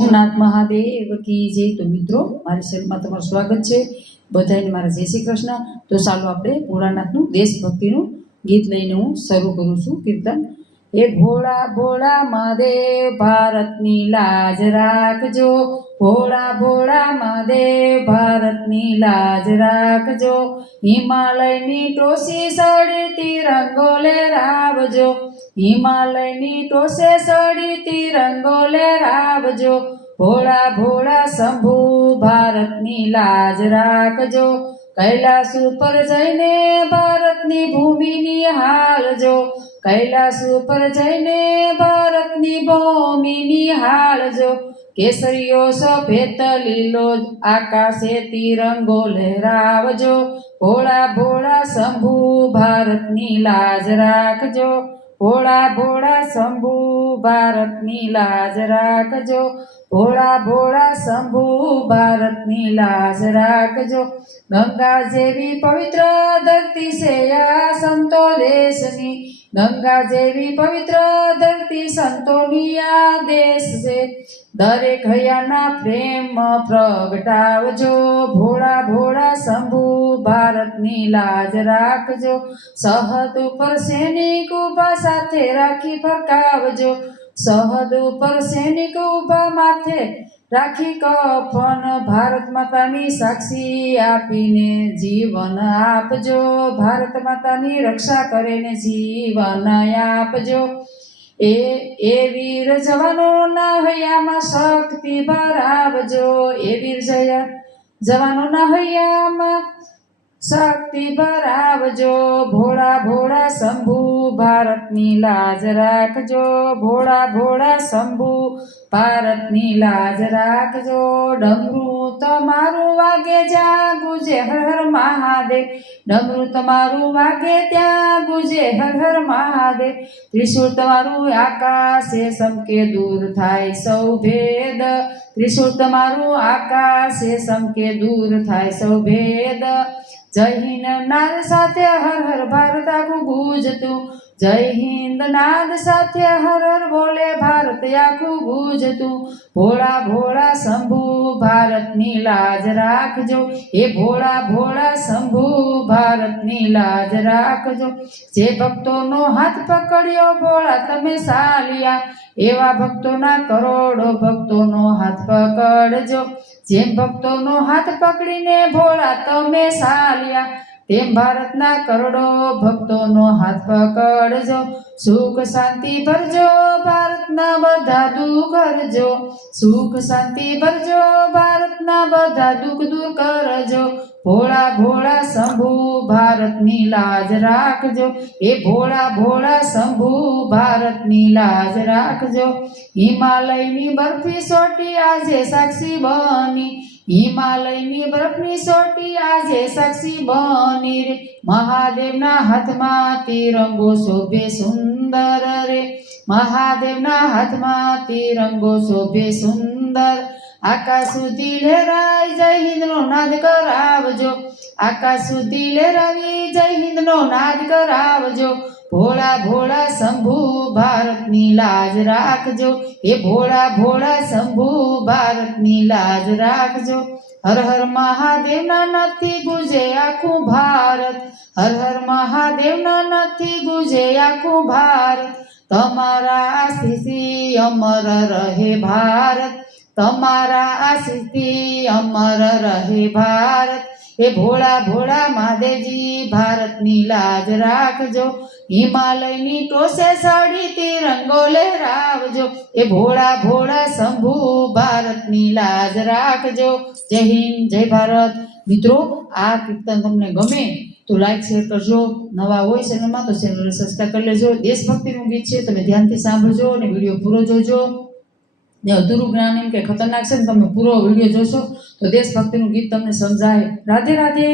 સોમનાથ મહાદેવ કી જય। તો મિત્રો મારી ચેનલમાં તમારું સ્વાગત છે। બધાને મારા જય શ્રી કૃષ્ણ। તો ચાલો આપણે ભોળાનાથનું દેશભક્તિનું ગીત લઈને હું શરૂ કરું છું કીર્તન। એ ભોળા ભોળા મહાદેવ ભારતની લાજ રાખજો, ભોળા ભોળા મહાદેવ ભારતની લાજ રાખજો, હિમાલયની ટોસી સડી તિરંગો લહેરાવજો, હિમાલયની ટોસે સડી તિરંગો લહેરાવજો, ભોળા ભોળા શંભુ ભારતની લાજ રાખજો, કૈલાસ ઉપર જઈને ભારતની ભૂમિ નિહાળજો, કૈલાસ ઉપર જઈને ભારતની ભૂમિ નિહાળજો, કેસરીયો સફેદ લીલો આકાશે તિરંગો લહેરાવજો, ભોળા ભોળા શંભુ ભારતની લાજ રાખજો, ભોળા ભોળા શંભુ ભારતની લાજ રાખજો, ભોળા ભોળા શંભુ ભારતની લાજ રાખજો, ગંગા જેવી પવિત્ર ધરતી છે આ સંતો દેશની, ગંગા જેવી પવિત્ર ધરતી સંતોની આ દેશ છે, દરેક હૈયાના પ્રેમ પ્રગટાવજો, ભોળા ભોળા શંભુ ભારતની લાજ રાખજો, સરહદ ઉપર સૈનિક ઉભા સાથે રાખી ફરકાવજો, સરહદ ઉપર સૈનિક ઉભા માથે રાખી કફન ભારત માતાની સાક્ષી આપીને જીવન આપજો, ભારત માતાની રક્ષા કરીને જીવન આપજો, એ વીર જવાનોના હૈયામાં શક્તિ ભરાવજો, એ વીર જવાનોના હૈયામાં શક્તિ ભરાવજો, ભોળા ભોળા શંભુ ભારતની લાજ રાખજો, ભોળા ભોળા શંભુ ભારતની લાજ રાખજો, ડમરું તમારું વાગે જ્યાં ગુજે હર હર મહાદેવ, ડમરું તમારું વાગે ત્યાં ગુજે હર હર મહાદેવ, ત્રિશૂળ તમારું આકાશે સમકે દૂર થાય સૌ ભેદ, ત્રિશૂળ તમારું આકાશે સમકે દૂર થાય સૌ ભેદ, જય હિન્દ નાદ સાથે હર હર ભારત આખું ગુંજતું, જય હિન્દ નાદ સાથે હર હર બોલે ભારત આખું ગુંજતું, ભોળા ભોળા શંભુ ભારતની લાજ રાખજો, એ ભોળા ભોળા શંભુ ભારતની લાજ રાખજો, જે ભક્તોનો હાથ પકડ્યો ભોળા તમે સાલિયા, એવા ભક્તોના કરોડો ભક્તોનો હાથ પકડજો, જેમ ભક્તોનો હાથ પકડીને ભોળા તમે સાલિયા, તેમ ભારતના કરોડો ભક્તોનો હાથ પકડજો, સુખ શાંતિ ભરજો ભારતના બધા દુઃખ કરજો, સુખ શાંતિ ભરજો ભારતના બધા દુઃખ દૂર કરજો, ભોળા ભોળા શંભુ ભારતની લાજ રાખજો, એ ભોળા ભોળા શંભુ ભારતની લાજ રાખજો, હિમાલયની બરફી સોટી આજે સાક્ષી બની, હિમાલયની બરફની સોટી આજે સાક્ષી બની રે, મહાદેવના હાથમાં તિરંગો શોભે સુંદર રે, મહાદેવના હાથમાં તિરંગો શોભે સુંદર, આકાશ સુધી લહેરાય જય હિન્દનો નાદ કરાવજો, આકાશ સુધી લહેરાવી જય હિન્દનો નાદ કરાવજો, ભોળા ભોળા શંભુ ભારતની લાજ રાખજો, એ ભોળા ભોળા શંભુ ભારતની લાજ રાખજો, હર હર મહાદેવના નાદથી ગુજે આખું ભારત, હર હર મહાદેવના નાદથી ગુજે આખું ભારત, તમારા આશીષથી અમર રહે ભારત, તમારા આશીષથી અમર રહે ભારત, એ ભોળા ભોળા મહાદેવજી ભારતની લાજ રાખજો, હિમાલયની ટોસે સડી તિરંગો લહેરાવજો, એ ભોળા ભોળા શંભુ ભારતની લાજ રાખજો, જય હિન્દ જય ભારત। મિત્રો આ કીર્તન તમને ગમે તો લાઈક શેર કરજો, નવા હોય ચેનલમાં તો ચેનલને સબસ્ક્રાઈબ કરી લેજો, દેશભક્તિનું ગીત છે તમે ધ્યાનથી સાંભળજો અને વિડીયો પૂરો જોજો, ને અધૂરું જ્ઞાન એમ કે ખતરનાક છે ને તમે પૂરો વિડીયો જોશો તો દેશભક્તિનું ગીત તમને સમજાય। રાધે રાધે।